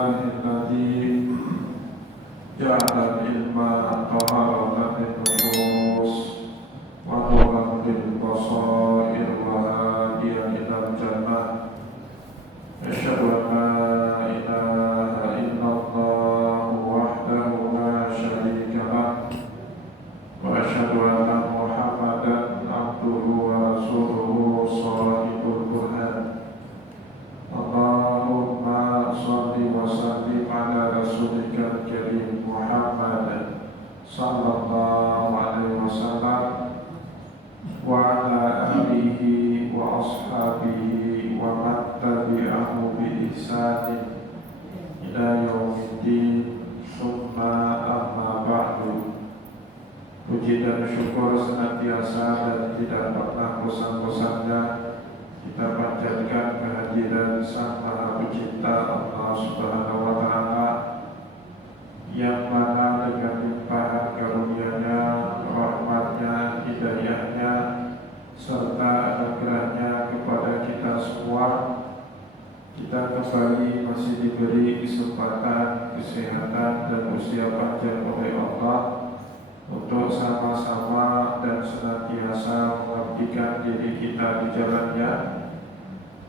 alhamdulillahilladzi ja'ala al-ilma taharatan lin-nufus wa nuran lil-basair wa hadiyan ilal jannah. Asyhadu an la ilaha illallah wahdahu la syarika lah wa asyhadu anna Muhammadan abduhu wa rasuluhu shahibul burhan. Allahumma shalli wa sallim ala rasulika al-karim Muhammad sallallahu alaihi wasallam wa ala alihi wa ashabihi wa man tabi'ahu bi ihsanin ila yaumiddin. Summa amma ba'du. Puji dan syukur senantiasa dan tidak pernah bosan-bosannya kita panjatkan kehadiran Sang Maha Pencipta Allah Subhanahu wa Ta'ala, yang mana dengan limpahan karunia-Nya, rahmat-Nya, hidayah-Nya, serta anugerah-Nya kepada kita semua, kita kembali masih diberi kesempatan, kesehatan, dan usia panjang oleh Allah untuk sama-sama dan senantiasa mengabdikan diri kita di jalan-Nya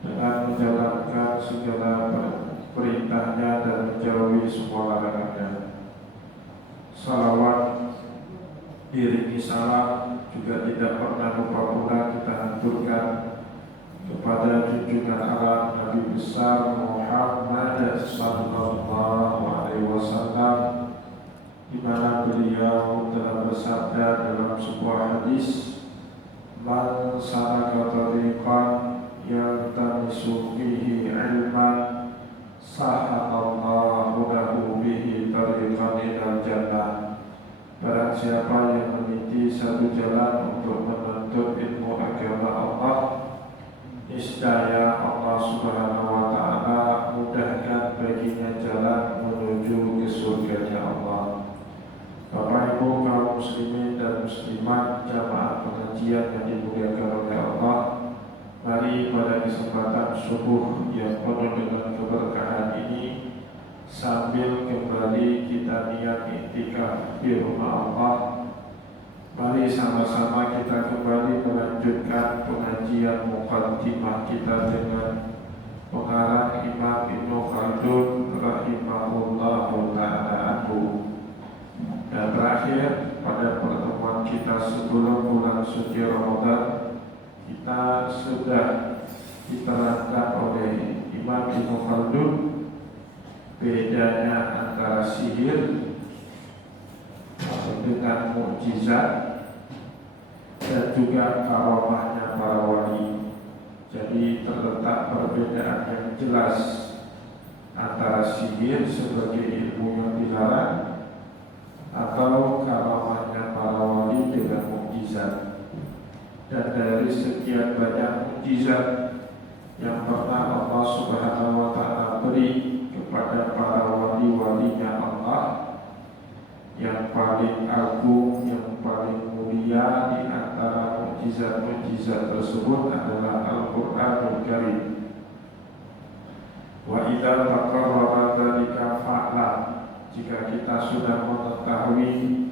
dengan menjalankan segala perintah-Nya dan menjauhi semua larangan-Nya. Salawat diiringi salam juga tidak pernah lupa pula kita haturkan kepada junjungan alam Nabi besar Muhammad sallallahu alaihi wasallam, di mana beliau telah bersabda dalam sebuah hadis, "Man salaka tariqan yaltamisu fihi ilman sahalallahu lahu bihi tariqan ilal jannah." Barang siapa yang meniti satu jalan untuk menuntut ilmu agama Allah, niscaya Allah Subhanahu wa Ta'ala mudahkan baginya jalan menuju ke surga-Nya Allah. Bapak Ibu kaum muslimin dan muslimat jamaah pengajian yang dimuliakan oleh Allah, mari pada kesempatan subuh yang penuh dengan keberkahan ini, sambil kembali kita niat iktikaf di rumah Allah, mari sama-sama kita kembali melanjutkan pengajian muqaddimah kita dengan pengarang Imam Ibnu Khaldun rahimahullahu ta'ala anhu. Dan terakhir, pada pertemuan kita sebelum bulan suci Ramadan, kita sudah diterangkan oleh Imam Ibnu Khaldun bedanya antara sihir dengan mukjizat dan juga karamahnya para wali. Jadi terletak perbedaan yang jelas antara sihir sebagai ilmu yang dilarang atau karamahnya para wali dengan mukjizat. Dan dari sekian banyak mukjizat yang pernah Allah Subhanahu wa Ta'ala beri kepada para wali-walinya Allah, yang paling agung, yang paling mulia di antara mukjizat-mukjizat tersebut adalah Al-Qur'anul Karim. Wa idza taqarrara dzalika fa'lam. Jika kita sudah mengetahui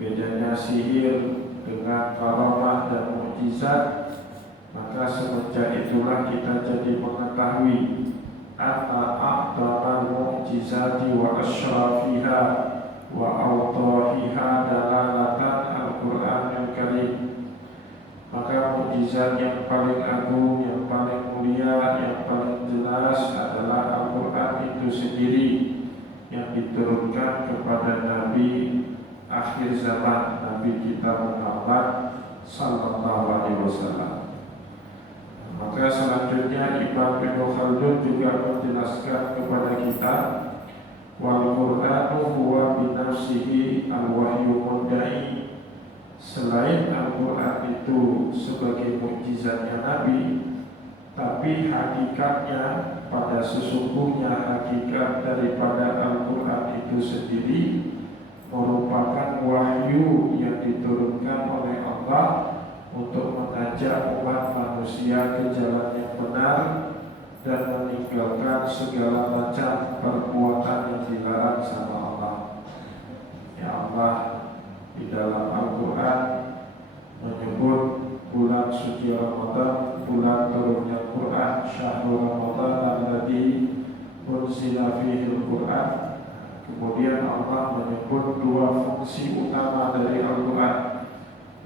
bedanya sihir dengan karamah dan mukjizat, maka semenjak itulah kita jadi mengetahui anna a'dhamal mu'jizati wa asyrafiha wa awdahiha dalalatan Al-Qur'anul Karim. Maka mukjizat yang paling agung, yang paling mulia, yang paling jelas adalah Al-Qur'an itu sendiri, yang diturunkan kepada Nabi akhir zaman, Nabi kita Muhammad sallallahu alaihi wasallam. Maka selanjutnya Imam Ibnu Khaldun juga menjelaskan kepada kita, wal Qur'anu huwa bi nafsihi al-wahyu mudda'i. Selain Al-Qur'an itu sebagai mukjizatnya Nabi, tapi hakikatnya, pada sesungguhnya hakikat daripada Al-Qur'an itu sendiri merupakan wahyu yang diturunkan oleh Allah untuk mengajak umat manusia ke jalan yang benar dan meninggalkan segala macam perbuatan suci Ramadan, bulan turunnya Quran, syahrul Ramadan alladzi unzila fihi al-Quran. Kemudian Allah menyebut dua fungsi utama dari Al-Quran,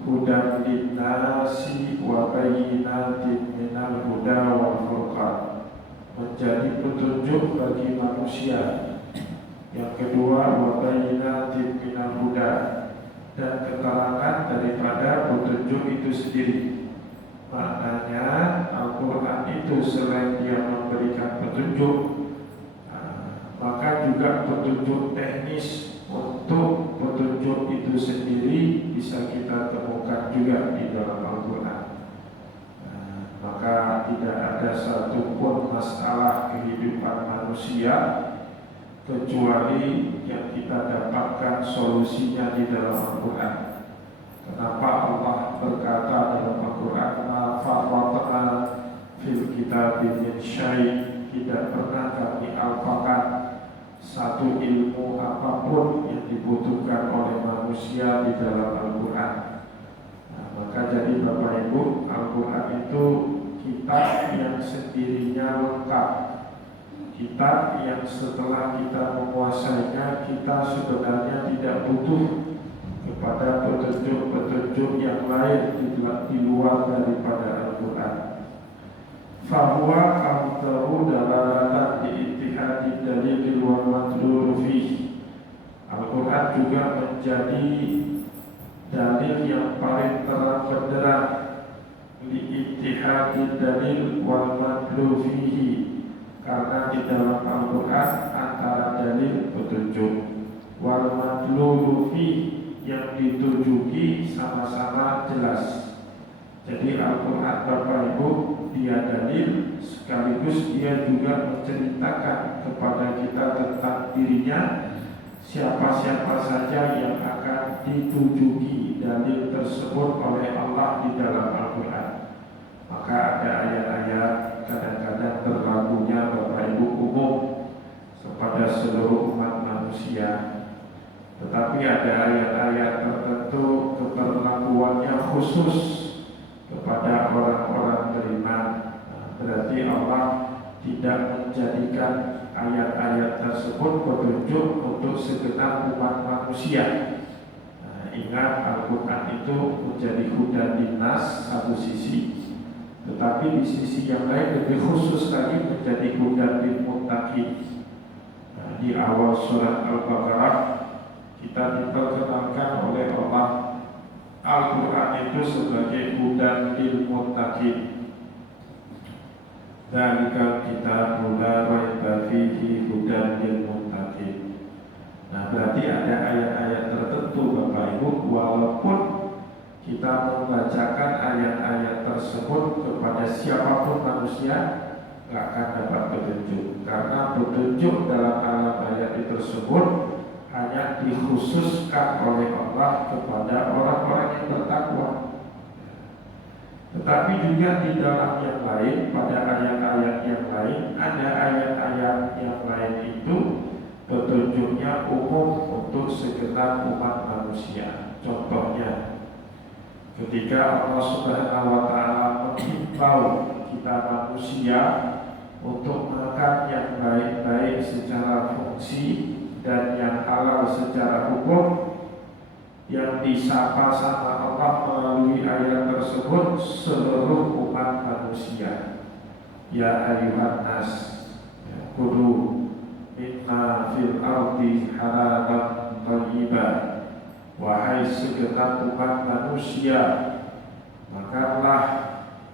hudan linnasi wa bayyinatin minal huda wal furqan, menjadi petunjuk bagi manusia. Yang kedua, wa bayyinatin minal huda, dan keterangan daripada petunjuk itu sendiri. Maknanya Al-Quran itu selain dia memberikan petunjuk, maka juga petunjuk teknis untuk petunjuk itu sendiri bisa kita temukan juga di dalam Al-Quran. Maka tidak ada satupun masalah kehidupan manusia kecuali yang kita dapatkan solusinya di dalam Al-Quran. Kenapa Allah berkata dalam Al-Quran, ma farratna fil kitabi min syai', tidak pernah kami alpakan satu ilmu apapun yang dibutuhkan oleh manusia di dalam Al-Quran. Maka jadi Bapak Ibu, Al-Quran itu kitab yang sendirinya lengkap, kitab yang setelah kita menguasainya, kita sebenarnya tidak butuh kepada petunjuk-petunjuk yang lain di luar daripada Al-Quran. Fahuwa amtaru dalalatan diittihadi dalil wal madlul fihi. Al-Quran juga menjadi dalil yang paling terang benderang diittihadi dalil wal madlul fihi, karena di dalam Al-Quran antara dalil petunjuk wal madlul fihi yang ditujuki sama-sama jelas. Jadi Al-Quran Bapak Ibu, dia dalil sekaligus dia juga menceritakan kepada kita tentang dirinya, siapa-siapa saja yang akan ditujuki dalil tersebut oleh Allah di dalam Al-Quran. Maka ada ayat-ayat kadang-kadang berlakunya Bapak Ibu umum kepada seluruh umat manusia, tetapi ada ayat-ayat tertentu keberlakuannya khusus kepada orang-orang beriman. Berarti Allah tidak menjadikan ayat-ayat tersebut petunjuk untuk segenap umat manusia. Ingat, Al-Quran itu menjadi hudan linnas satu sisi, tetapi di sisi yang lain lebih khusus lagi menjadi hudan lil muttaqin. Di awal surat Al-Baqarah kita diperkenalkan oleh Allah Al-Quran itu sebagai hudan lil muttaqin. Dzalikal kitabul la raiba fihi hudan lil muttaqin. Nah, berarti ada ayat-ayat tertentu Bapak Ibu, walaupun kita membacakan ayat-ayat tersebut kepada siapapun manusia, nggak akan dapat petunjuk, karena petunjuk dalam alam ayat tersebut hanya dikhususkan oleh Allah kepada orang-orang yang bertakwa. Tetapi juga di dalam yang lain, pada ayat-ayat yang lain, ada ayat-ayat yang lain itu petunjuknya umum untuk segenap umat manusia. Contohnya, ketika Allah Subhanahu wa Ta'ala menghimbau kita manusia untuk makan yang baik-baik secara fungsi dan yang halal secara hukum, yang disapa sama Allah melalui ayat tersebut seluruh umat manusia. Ya ayuhan nas, kulu mimma fil ardi halalan thayyiban. Wahai segenap umat manusia, makanlah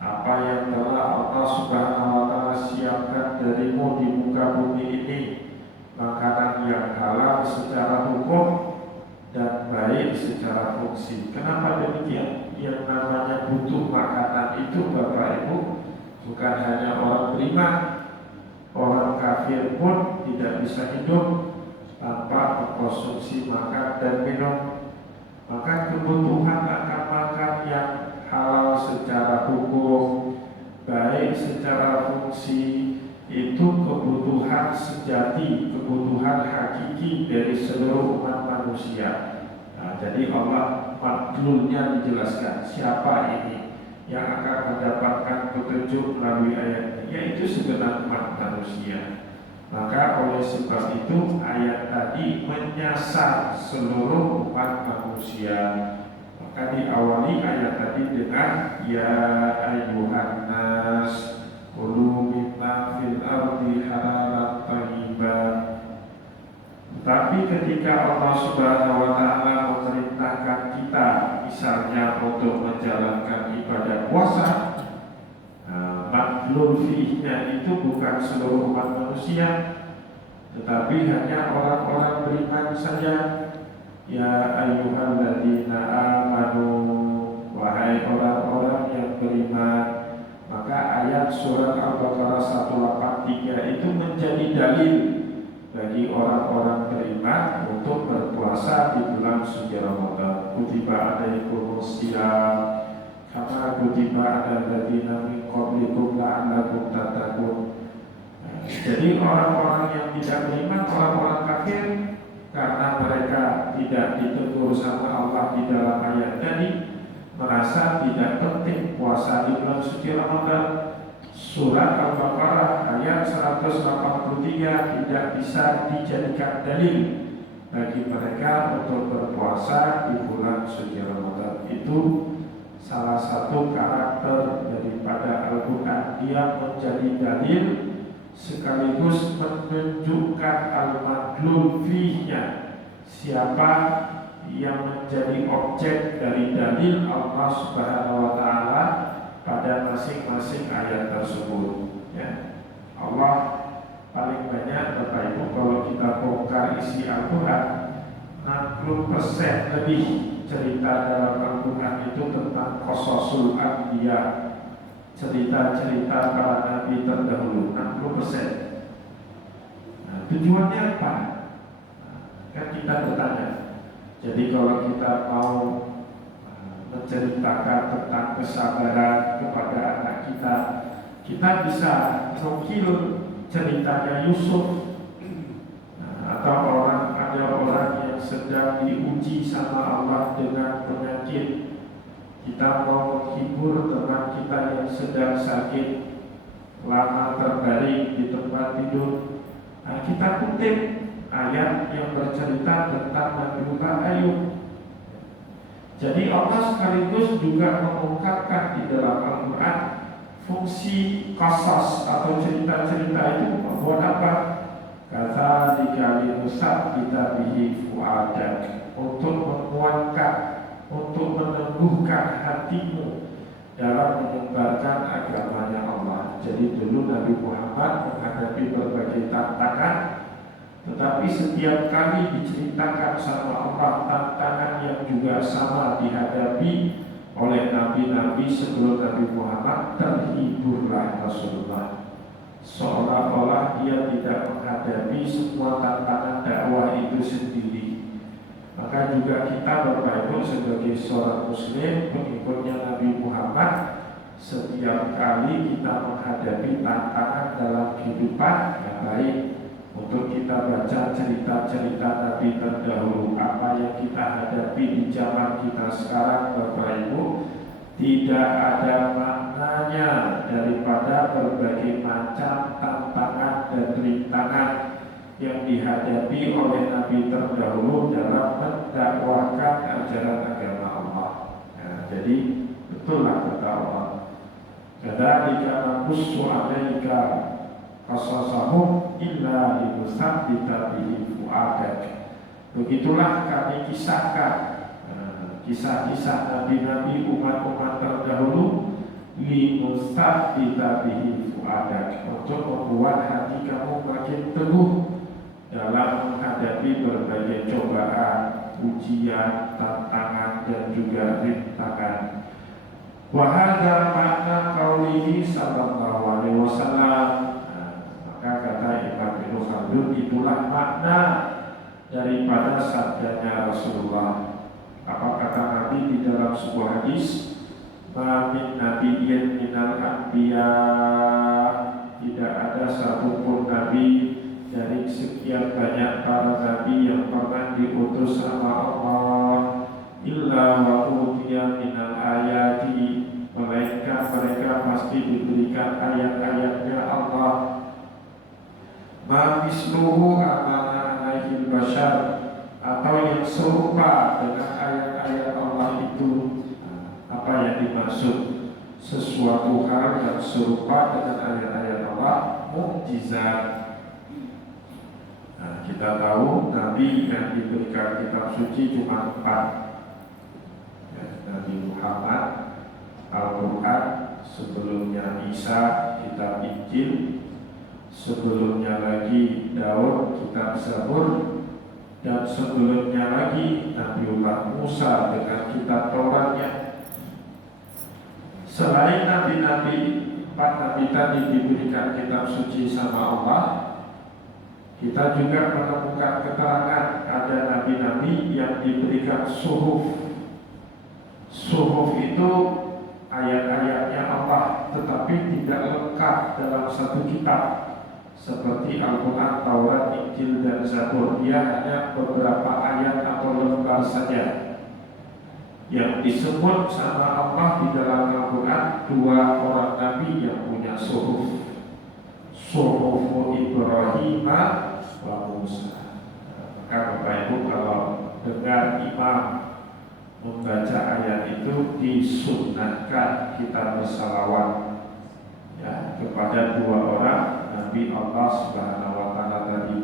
apa yang telah Allah Subhanahu wa Ta'ala siapkan darimu di muka bumi ini, makanan yang halal secara hukum dan baik secara fungsi. Kenapa demikian? Yang namanya butuh makanan itu Bapak Ibu bukan hanya orang beriman, orang kafir pun tidak bisa hidup tanpa mengkonsumsi makan dan minum. Maka kebutuhan akan makan yang halal secara hukum, baik secara fungsi, itu kebutuhan sejati, kebutuhan hakiki dari seluruh umat manusia. Nah, jadi Allah madlulnya dijelaskan siapa ini yang akan mendapatkan petunjuk melalui ayat, yaitu segenap umat manusia. Maka oleh sebab itu ayat tadi menyasar seluruh umat manusia. Maka diawali ayat tadi dengan ya ayyuhan nas kulu mimma fil ardi halalan thayyiban. Tapi ketika Allah Subhanahu wa taala memerintahkan kita misalnya untuk menjalankan ibadah puasa, maklul fi'nya itu bukan seluruh umat manusia, tetapi hanya orang-orang beriman saja. Ya ayyuhalladzina amanu, wahai orang-orang yang beriman. Maka ayat surat Al-Baqarah 183 itu menjadi dalil bagi orang-orang beriman untuk berpuasa di bulan suci Ramadan. Kutiba alaikumus shiyam kama kutiba alal ladzina min qablikum la'allakum tattaqun. Jadi orang-orang yang tidak beriman, orang-orang kafir, karena mereka tidak ditegur sama Allah di dalam ayat tadi, merasa tidak penting puasa di bulan suci Ramadan. Surat Al-Baqarah ayat 183 tidak bisa dijadikan dalil bagi mereka untuk berpuasa di bulan suci Ramadan. Itu salah satu karakter daripada Al-Quran. Dia menjadi dalil sekaligus menunjukkan al-madlul fihnya, siapa yang menjadi objek dari dalil Allah Subhanahu wa taala pada masing-masing ayat tersebut, ya. Allah paling banyak, Bapak Ibu, kalau kita bongkar isi Al-Quran, 60% lebih cerita dalam Al-Quran itu tentang qasasul anbiya, cerita-cerita para nabi terdahulu, 60%. Tujuannya apa? Kan kita bertanya. Jadi kalau kita mau menceritakan tentang kesabaran kepada anak kita, kita bisa nukil ceritanya Yusuf. Atau ada orang yang sedang diuji sama Allah dengan penyakit, kita mau menghibur teman kita yang sedang sakit, lama terbaring di tempat tidur, kita kutip ayat yang bercerita tentang Nabiullah Ayub. Jadi Allah sekaligus juga mengungkapkan di dalam Al-Quran fungsi qasas atau cerita-cerita itu membuat apa? Kata dikali musab kita bihi fu'adak, untuk menguatkan, untuk meneguhkan hatimu dalam menyebarkan agamanya Allah. Jadi dulu Nabi Muhammad menghadapi berbagai tantangan, tetapi setiap kali diceritakan sama Allah tantangan yang juga sama dihadapi oleh nabi-nabi sebelum Nabi Muhammad, terhiburlah Rasulullah. Seolah-olah dia tidak menghadapi semua tantangan dakwah itu sendiri. Maka juga kita Bapak Ibu sebagai seorang muslim pengikutnya Nabi Muhammad, setiap kali kita menghadapi tantangan dalam kehidupan, yang baik untuk kita baca cerita-cerita Nabi terdahulu. Apa yang kita hadapi di zaman kita sekarang Bapak Ibu, tidak ada maknanya daripada berbagai macam tantangan dan rintangan yang dihadapi oleh Nabi terdahulu dalam mendakwahkan ajaran agama Allah. Jadi betullah kata Allah, kadzalika naqussu 'alaika qasasahum illa linusabbita bihi fu'adak. Begitulah kami kisahkan kisah-kisah nabi-nabi umat-umat terdahulu, linusabbita bihi fu'adak, untuk membuat hati kamu makin teguh dalam menghadapi berbagai cobaan, ujian, tantangan dan juga rintangan. Wa hadza makna qaulihi sallallahu alaihi wasallam. Maka kata Imam Ibnu Khaldun, itulah makna daripada sabdanya Rasulullah. Apa kata Nabi di dalam sebuah hadis? Ma min nabiyyin minal anbiya, tidak ada satupun nabi dari sekian banyak para nabi yang pernah diutus sama Allah, illa wa utiya minal ayati, melainkan mereka pasti diberikan ayat-ayatnya Allah. Ma misluhu amana alaihi bashar, atau yang serupa dengan ayat-ayat Allah itu. Apa yang dimaksud? Sesuatu hal yang serupa dengan ayat-ayat Allah, mukjizat. Kita tahu Nabi yang diberikan kitab suci cuma 4 ya, Nabi Muhammad, Al-Quran, sebelumnya Isa, kitab Injil, sebelumnya lagi Daud, kitab Zabur, dan sebelumnya lagi Nabiullah Musa dengan kitab Tauratnya. Selain nabi-nabi, 4 nabi tadi diberikan kitab suci sama Allah, kita juga menemukan keterangan ada nabi-nabi yang diberikan suhuf. Suhuf itu ayat-ayatnya Allah, tetapi tidak lengkap dalam satu kitab, seperti Al-Quran, Taurat, Injil, dan Zabur. Dia hanya beberapa ayat atau lembar saja. Yang disebut sama Allah di dalam Al-Quran 2 orang nabi yang punya suhuf. Suhuf Ibrahim wa Musa. Maka Bapak Ibu kalau dengar imam membaca ayat itu, disunnahkan kita bersalawat ya kepada 2 orang Nabi Allah Subhanahu wa Ta'ala tadi.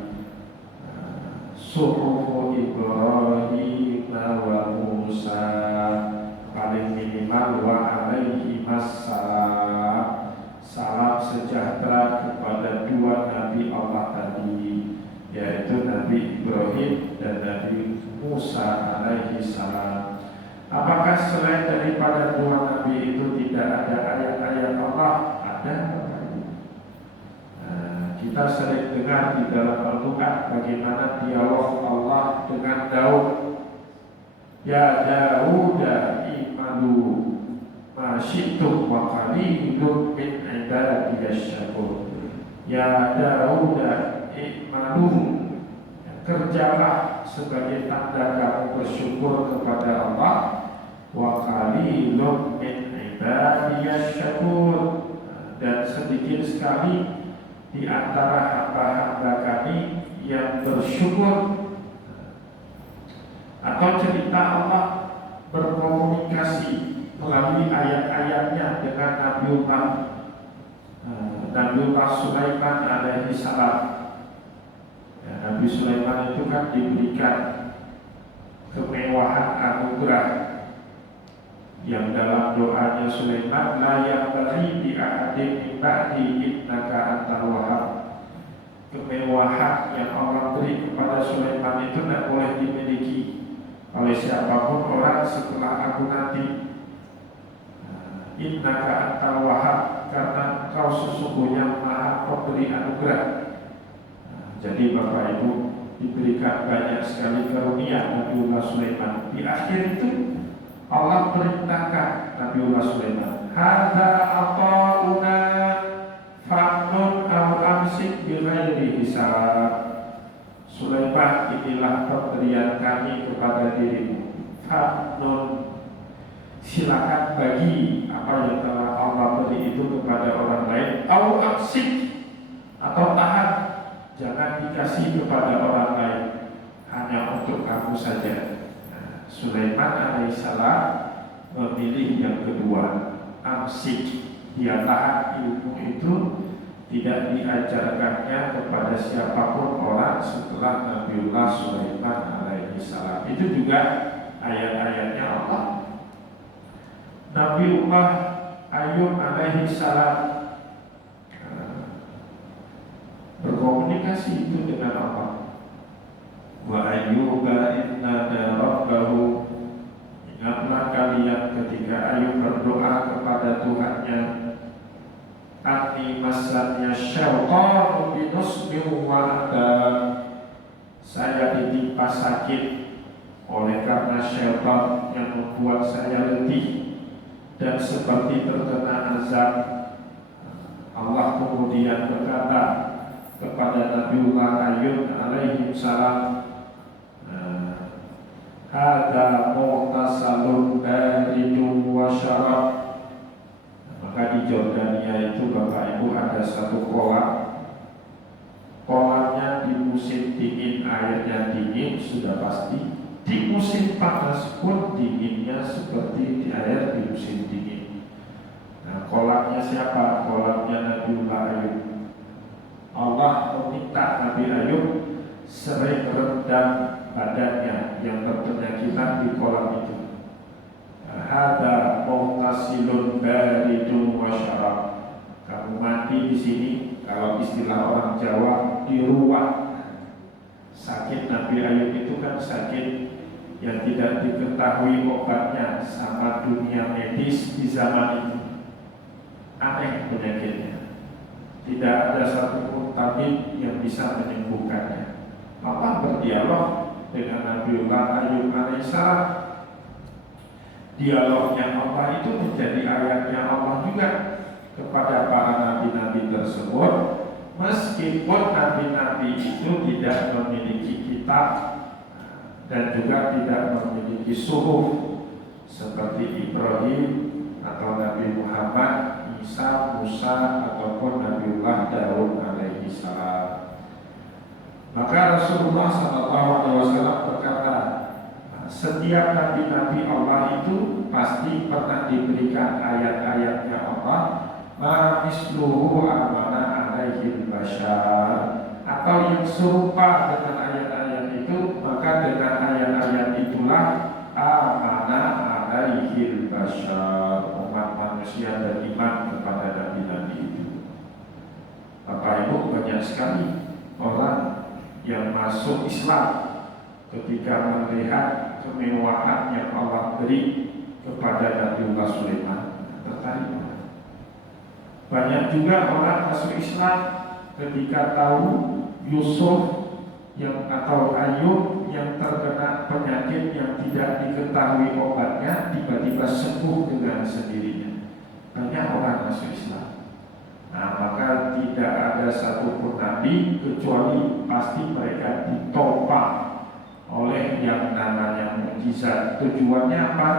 Suhuf Ibrahim wa Musa, paling minimal wa alaihi wassalam, salam sejahtera kepada 2 Nabi Allah tadi, yaitu Nabi Ibrahim dan Nabi Musa alaihi salam. Apakah selain daripada 2 Nabi itu tidak ada ayat-ayat Allah? Ada. Kita sering dengar di dalam Al-Quran bagaimana dialog Allah dengan Daud. Ya Daud imanu ma syi'tum wa qalilun min ibadiyasy syakur. Ya Daud imanu, kerjalah sebagai tanda kamu bersyukur kepada Allah. Wa qalilun min ibadiyasy syakur, dan sedikit sekali di antara hamba-hamba kami yang bersyukur. Atau cerita Allah berkomunikasi melalui ayat-ayatnya dengan Nabiullah Sulaiman alaihi salam. Ya, Nabi Sulaiman itu kan diberikan kemewahan anugerah yang dalam doanya Sulaiman, la yaqbali bi ahadin min ba'di innaka antal wahhab. Kemewahan yang Allah beri kepada Sulaiman itu tidak boleh dimiliki oleh siapapun orang setelah aku nanti. Innaka antal wahhab, karena kau sesungguhnya maha pemberi anugerah. Jadi Bapak Ibu diberikan banyak sekali karunia Nabiullah Sulaiman. Di akhir itu Allah perintahkan Nabiullah Sulaiman, hadza ata'una fa'nun aw amsik bi ghairi hisab. Sulaiman, inilah pemberian kami kepada dirimu. Fa'nun, silakan bagi apa yang telah Allah beri itu kepada orang lain. Aw amsik, atau tahan, jangan dikasih kepada orang lain, hanya untuk kamu saja. Sulaiman alaihissalam memilih yang kedua, amsik, dia tahan ilmu itu, tidak diajarkannya kepada siapapun orang setelah Nabiullah Sulaiman alaihissalam. Itu juga ayat-ayatnya Allah. Nabiullah Ayub alaihissalam berkomunikasi itu dengan Allah. Wa ayyuba innada rabbahu, ingatlah kalian ketika Ayub berdoa kepada Tuhannya, anni massanya syaitanu binusbin wa adab, saya ditimpa sakit oleh karena syaitan yang membuat saya letih dan seperti terkena azab. Allah kemudian berkata kepada Nabiullah Ayub alaihi salam, hada mughtasalun baridun wa syarab, ada satu kolamnya di musim dingin airnya dingin sudah pasti, di musim panas pun dinginnya seperti di air di musim dingin. Nah, kolamnya siapa? Kolamnya Nabiullah Ayub. Allah meminta Nabi Ayub sering rendam badannya yang berpenyakitan di kolam itu. Hada mughtasilun baridun wa syarab. Kamu mandi di sini, kalau istilah orang Jawa, diruat. Sakit Nabi Ayub itu kan sakit yang tidak diketahui obatnya sama dunia medis di zaman itu. Aneh penyakitnya, tidak ada satupun tabib yang bisa menyembuhkannya. Maka berdialog dengan Nabiullah Ayub alaihissalam. Dialognya Allah itu menjadi ayatnya Allah juga kepada para nabi-nabi tersebut, meskipun nabi-nabi itu tidak memiliki kitab dan juga tidak memiliki suhuf seperti Ibrahim atau Nabi Muhammad, Isa, Musa ataupun Nabiullah Daud alaihi salam. Maka Rasulullah SAW berkata, setiap nabi-nabi Allah itu pasti pernah diberikan ayat-ayatnya Allah, ma misluhu amana alaihi bashar, atau yang serupa dengan ayat-ayat itu, maka dengan ayat-ayat itulah amana alaihi bashar, umat manusia beriman kepada nabi-nabi itu. Bapak Ibu, banyak sekali orang yang masuk Islam ketika melihat kemewahan yang Allah beri kepada Nabiullah Sulaiman, tertarik. Banyak juga orang masuk Islam ketika tahu Yusuf atau Ayub yang terkena penyakit yang tidak diketahui obatnya tiba-tiba sembuh dengan sendirinya. Banyak orang masuk Islam. Nah, maka tidak ada satupun nabi kecuali pasti mereka ditopang oleh yang namanya mukjizat. Tujuannya apa?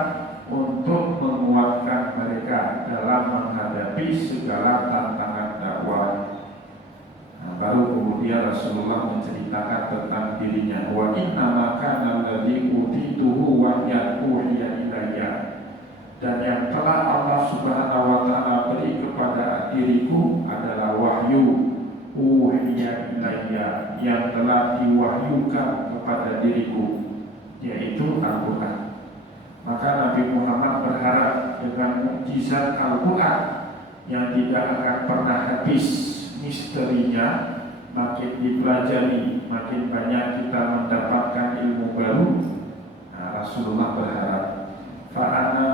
Untuk menguatkan mereka dalam menghadapi segala tantangan dakwah. Nah, baru kemudian Rasulullah menceritakan tentang dirinya, wa inna maka alladzi utituhu wahyan uhiya ilayya, dan yang telah Allah Subhanahu wa taala beri kepada diriku adalah wahyu uhiya ilayya, yang telah diwahyukan kepada diriku, yaitu Al-Quran. Maka Nabi Muhammad berharap dengan mukjizat Al-Quran yang tidak akan pernah habis misterinya, makin dipelajari, makin banyak kita mendapatkan ilmu baru. Nah, Rasulullah berharap, fa'ana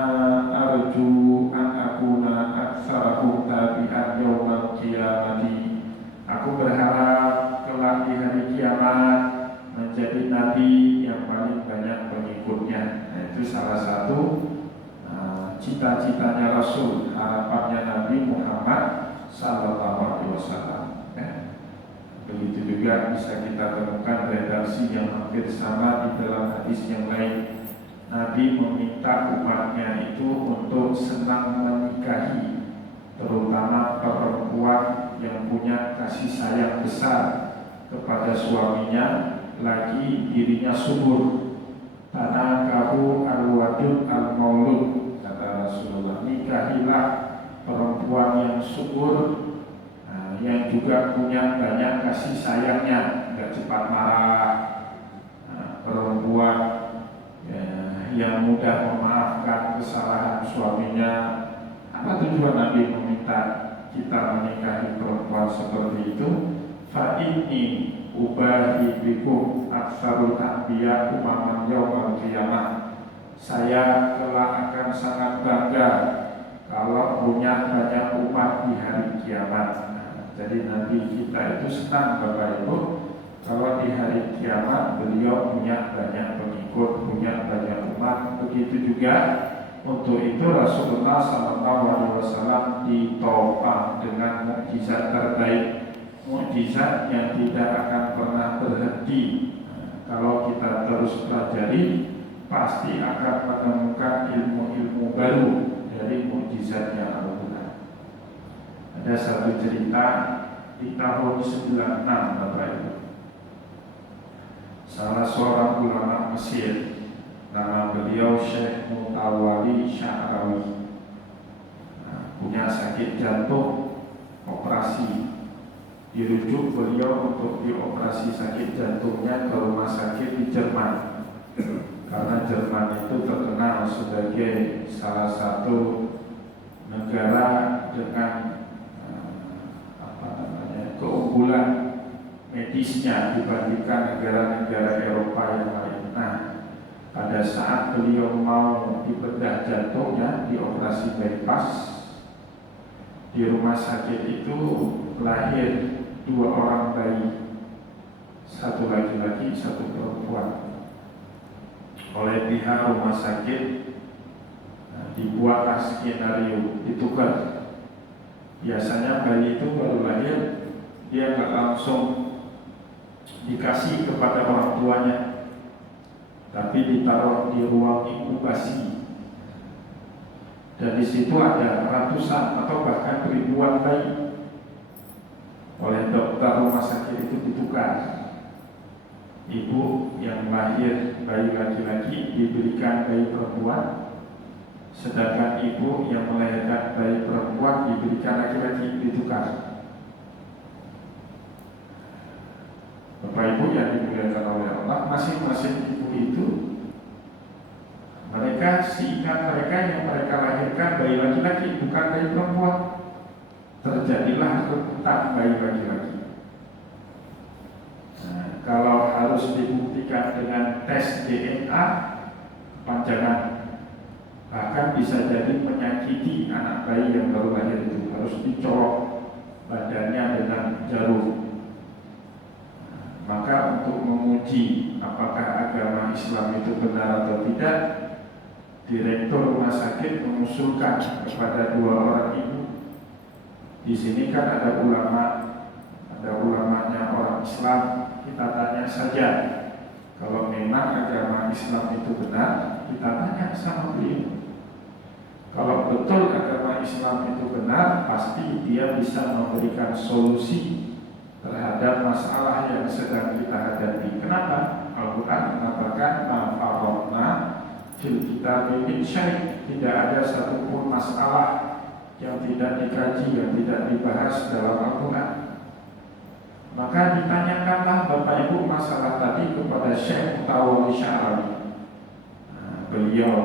arju an akuna aktsarahum tabi'an yaumal qiyamati. Aku berharap kelak di hari kiamat menjadi nabi yang paling banyak pengikutnya. Nah, itu salah satu cita-citanya Rasul, harapannya Nabi Muhammad sallallahu alaihi wasallam. Begitu juga bisa kita temukan redaksi yang hampir sama di dalam hadis yang lain. Nabi meminta umatnya itu untuk senang menikahi, terutama perempuan yang punya kasih sayang besar kepada suaminya, lagi dirinya subur. Tanakahu al-wadud al-maulud, kata Rasulullah, nikahilah perempuan yang subur, yang juga punya banyak kasih sayangnya, tidak cepat marah, perempuan yang mudah memaafkan kesalahan suaminya. Apa tujuan Nabi meminta kita menikahi perempuan seperti itu? Fa inni ubahi bikum aktsarul anbiya umaman yaumal qiyamah. Saya kelak akan sangat bangga kalau punya banyak umat di hari kiamat. Jadi Nabi kita itu senang, Bapak Ibu, kalau di hari kiamat beliau punya banyak pengikut, punya banyak umat. Begitu juga untuk itu Rasulullah SAW ditopang dengan mukjizat terbaik, mukjizat yang tidak akan pernah berhenti. Kalau kita terus pelajari, pasti akan menemukan ilmu-ilmu baru dari mukjizatnya Al-Quran. Ada satu cerita di tahun 96 Bapak Ibu. Salah seorang ulama Mesir, nama beliau Syekh Mutawalli Sya'rawi, punya sakit jantung, operasi. Dirujuk beliau untuk dioperasi sakit jantungnya ke rumah sakit di Jerman, karena Jerman itu terkenal sebagai salah satu negara dengan keunggulan medisnya dibandingkan negara-negara Eropa yang lain. Nah, pada saat beliau mau dibedah jantungnya, dioperasi bypass, di rumah sakit itu lahir 2 orang bayi, satu laki-laki, satu perempuan. Oleh pihak rumah sakit dibuatlah skenario, ditukar. Biasanya bayi itu baru lahir, dia nggak langsung dikasih kepada orang tuanya, tapi ditaruh di ruang inkubasi. Dan di situ ada ratusan atau bahkan ribuan bayi. Oleh dokter rumah sakit itu ditukar. Ibu yang lahir bayi laki-laki diberikan bayi perempuan, sedangkan ibu yang melahirkan bayi perempuan diberikan laki-laki, ditukar. Bapak Ibu yang dimuliakan oleh Allah, masing-masing ibu itu mereka seingat mereka yang mereka lahirkan bayi laki-laki, bukan bayi perempuan. Terjadilah rebutan bayi laki-laki. Nah, kalau harus dibuktikan dengan tes DNA, panjangan, bahkan bisa jadi menyakiti anak bayi yang baru lahir itu. Harus dicolok badannya dengan jarum. Maka untuk menguji apakah agama Islam itu benar atau tidak, direktur rumah sakit mengusulkan kepada 2 orang ibu. Di sini kan ada ulamanya orang Islam, kita tanya saja. Kalau memang agama Islam itu benar, kita tanya sama beliau. Kalau betul agama Islam itu benar, pasti dia bisa memberikan solusi terhadap masalah yang sedang kita hadapi. Kenapa? Al-Quran mengatakan ma'farratna fil kitabi min syai', tidak ada satupun masalah yang tidak dikaji, yang tidak dibahas dalam Al-Quran. Maka ditanyakanlah Bapak Ibu masalah tadi kepada Syekh Mutawalli Sya'rawi. Beliau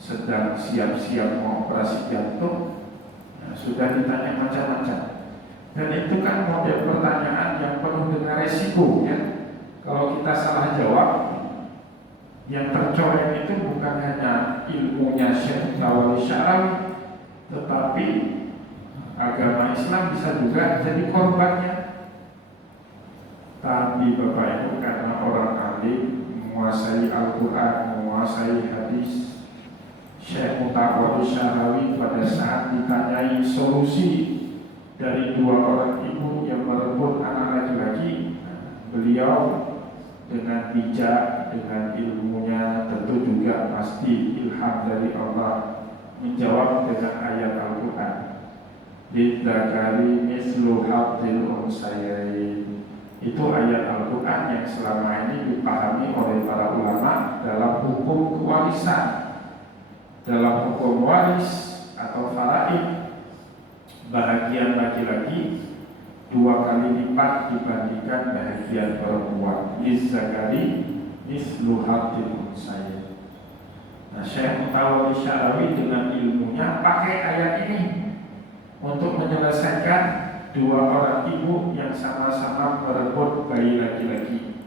sedang siap-siap mengoperasi jantung. Sudah ditanya macam-macam. Dan itu kan model pertanyaan yang penuh dengan resiko, ya. Kalau kita salah jawab, yang tercoreng itu bukan hanya ilmunya Syekh Mutawalli Sya'rawi, tetapi agama Islam bisa juga jadi korbannya. Tapi Bapak Ibu, karena orang alim, menguasai Al-Quran, menguasai hadis, Syekh Mutawalli Sya'rawi pada saat ditanyai solusi dari 2 orang ibu yang merebut anak laki-laki, beliau dengan bijak, dengan ilmunya, tentu juga pasti ilham dari Allah, menjawab dengan ayat Al-Quran. Lidzakari mislu hadzil unsayain. Itu ayat Al-Quran yang selama ini dipahami oleh para ulama dalam hukum kewarisan, dalam hukum waris atau faraid. Bahagian laki-laki 2 kali lipat dibandingkan bahagian perempuan. Lidzakari mislu hadzil unsayain. Nah, Syekh Mutawalli Sya'rawi dengan ilmunya pakai ayat ini untuk menyelesaikan 2 orang ibu yang sama-sama merebut bayi laki-laki.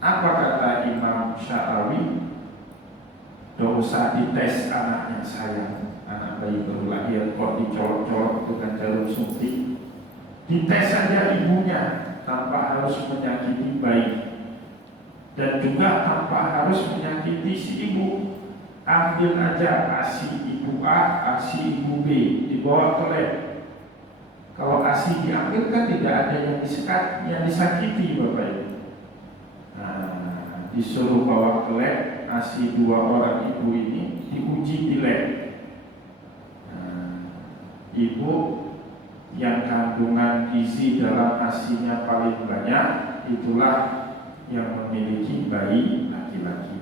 Apa kata Imam Sya'rawi? Tidak usah dites anaknya saya, anak bayi baru lahir kok dicolok-colok dengan jarum suntik. Dites saja ibunya tanpa harus menyakiti bayi, dan juga tanpa harus menyakiti si ibu. Ambil aja ASI ibu A, ASI ibu B, dibawa ke lab. Kalau ASI diambil kan tidak ada yang disakiti Bapak Ibu. Nah, disuruh bawa ke lab, ASI 2 orang ibu ini diuji di lab. Nah, ibu yang kandungan gizi dalam ASI-nya paling banyak, itulah yang memiliki bayi laki-laki.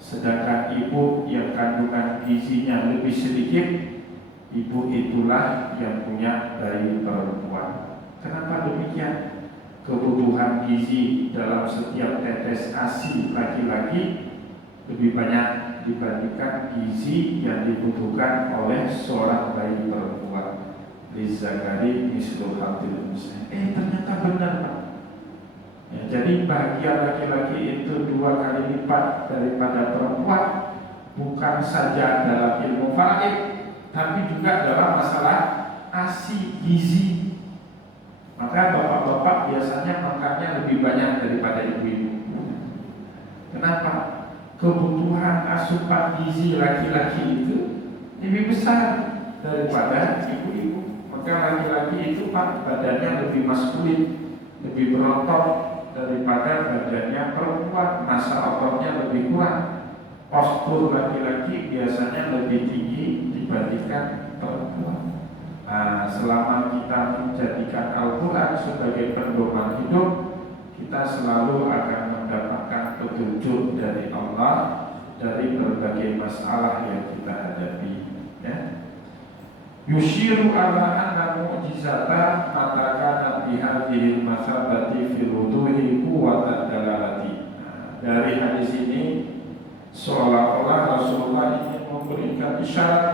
Sedangkan ibu yang kandungan gizinya lebih sedikit, ibu itulah yang punya bayi perempuan. Kenapa demikian? Kebutuhan gizi dalam setiap tetes ASI laki-laki lebih banyak dibandingkan gizi yang dibutuhkan oleh seorang bayi perempuan. Lizakari mislu hadil unsayain. Ternyata benar, Pak. Ya, jadi bagian laki-laki itu 2 kali lipat daripada perempuan, bukan saja dalam ilmu faraid, tapi juga dalam masalah ASI gizi. Maka bapak-bapak biasanya makannya lebih banyak daripada ibu-ibu. Kenapa? Kebutuhan asupan gizi laki-laki itu lebih besar daripada ibu-ibu. Maka laki-laki itu Pak, badannya lebih maskulin, lebih berotot daripada badannya perempuan. Massa ototnya lebih kurang. Postur laki-laki biasanya lebih tinggi dibandingkan perempuan. Nah, selama kita menjadikan Al-Quran sebagai pedoman hidup, kita selalu akan mendapatkan petunjuk dari Allah dari berbagai masalah yang kita hadapi. Ya. Yushiru ala anna mu'jizata matakanat bihadihil masabati fil wuduhi quwwatan dalalati. Dari hadis ini seolah-olah Rasulullah ingin memberikan isyarat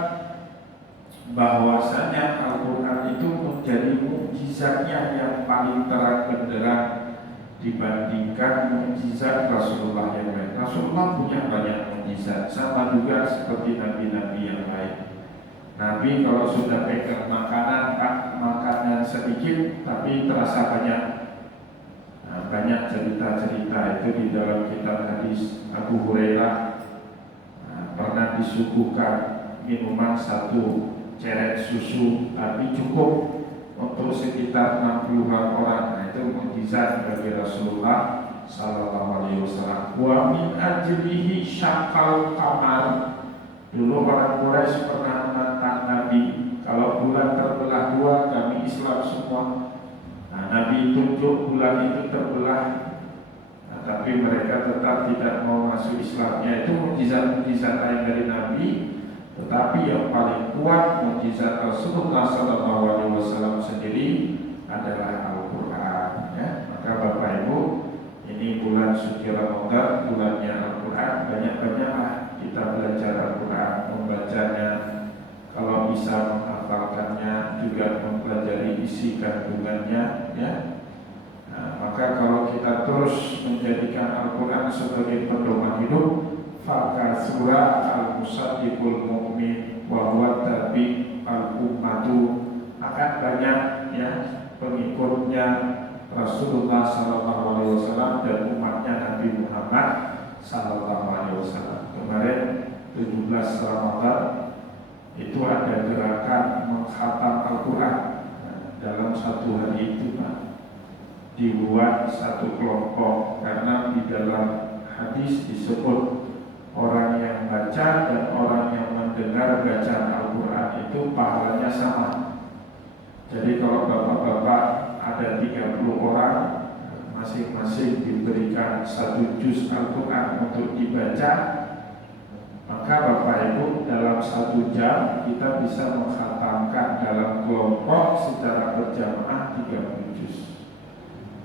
bahwasanya Al-Quran itu menjadi mukjizatnya yang paling terang benderang dibandingkan mukjizat Rasulullah yang lain. Rasulullah punya banyak mukjizat, sama juga seperti nabi-nabi yang lain. Nabi kalau sudah pegang makanan, makanan sedikit tapi terasa banyak. Nah, banyak cerita-cerita itu di dalam kitab hadis. Abu Hurairah pernah disuguhkan minuman 1 ceret susu, tapi cukup untuk sekitar 60-an orang. Nah, itu mukjizat bagi Rasulullah sallallahu alaihi wasallam. Wa min ajlihi syaqal qamar. Dulu orang Quraisy pernah menantang Nabi, kalau bulan terbelah 2 kami Islam semua. Nah, Nabi tunjuk bulan itu terbelah, nah, tapi mereka tetap tidak mau masuk Islamnya. Itu mukjizat-mukjizat lain dari Nabi. Tetapi yang paling kuat mukjizat Rasulullah SAW sendiri adalah Al-Quran. Ya. Maka Bapak Ibu, ini bulan suci Ramadan, bulannya Al-Quran. Banyak-banyaklah kita belajar Al-Quran, membacanya. Kalau bisa menghafalkannya, juga mempelajari isi kandungannya. Ya. Nah, maka kalau kita terus menjadikan Al-Quran sebagai pedoman hidup, maka surah al-musaddiqul mu'min wa huwa tabi al-ummatu, akan banyak ya pengikutnya Rasulullah sallallahu alaihi wasallam dan umatnya Nabi Muhammad sallallahu alaihi wasallam. Kemarin 17 Ramadan itu ada gerakan mengkhatam Al-Quran. Dalam 1 hari itu Pak, dibuat 1 kelompok, karena di dalam hadis disebut orang yang baca dan orang yang mendengar bacaan Al-Quran itu pahalanya sama. Jadi kalau bapak-bapak ada 30 orang, masing-masing diberikan 1 juz Al-Quran untuk dibaca, maka Bapak Ibu dalam 1 jam kita bisa mengkhatamkan dalam kelompok secara berjamaah 30 juz.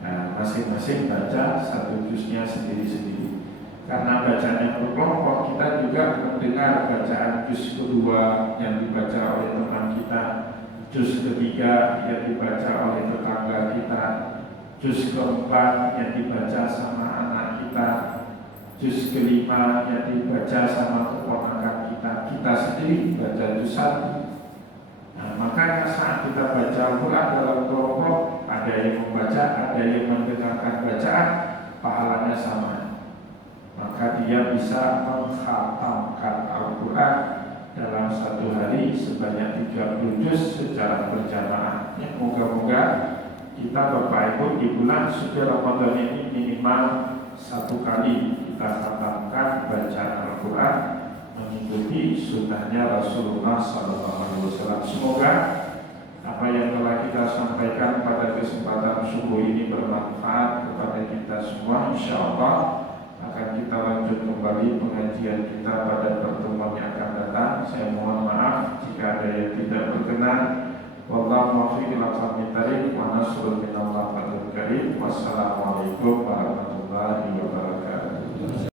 Nah, masing-masing baca 1 juznya sendiri-sendiri. Karena bacanya berkelompok, kita juga mendengar bacaan juz kedua yang dibaca oleh teman kita, juz ketiga yang dibaca oleh tetangga kita, juz keempat yang dibaca sama anak kita, juz kelima yang dibaca sama keponakan kita. Kita sendiri baca juz 1. Nah, makanya saat kita baca Al-Quran dalam kelompok, ada yang membaca, ada yang mendengarkan bacaan, pahalanya sama. Maka dia bisa mengkhatamkan Al-Quran dalam 1 hari sebanyak 30 juz secara berjamaah. Ya, moga-moga kita Bapak Ibu di bulan suci Ramadan ini minimal 1 kali kita khatamkan bacaan Al-Quran mengikuti sunnahnya Rasulullah SAW. Semoga apa yang telah sampaikan pada kesempatan subuh ini bermanfaat kepada kita semua. InsyaAllah akan kita lanjut kembali pengajian kita pada pertemuan yang akan datang. Saya mohon maaf jika ada yang tidak berkenan. Wallahu muwaffiq ila aqwamit thariq wa nasrun minallahi wa karim. Wassalamualaikum warahmatullahi wabarakatuh.